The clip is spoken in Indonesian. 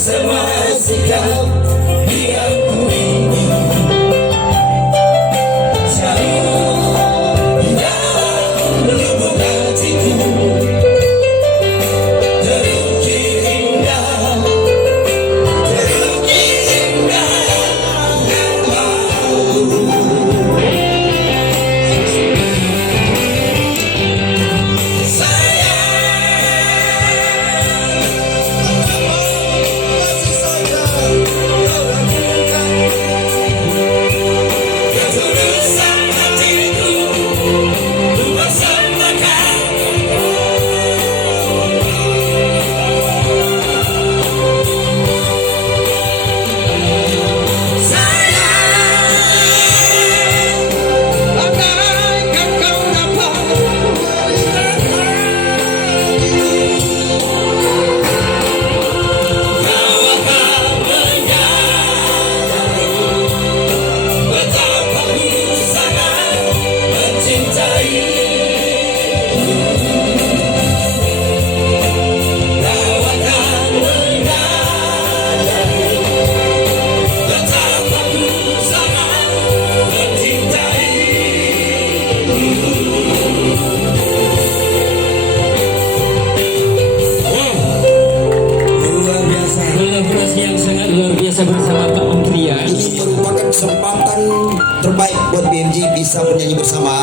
sama sikap yang ku ini jauh dalam lubuk hatiku, terukir indah namamu. Bersama Pak Menteri ya. Ini merupakan kesempatan terbaik buat BMJ bisa bernyanyi bersama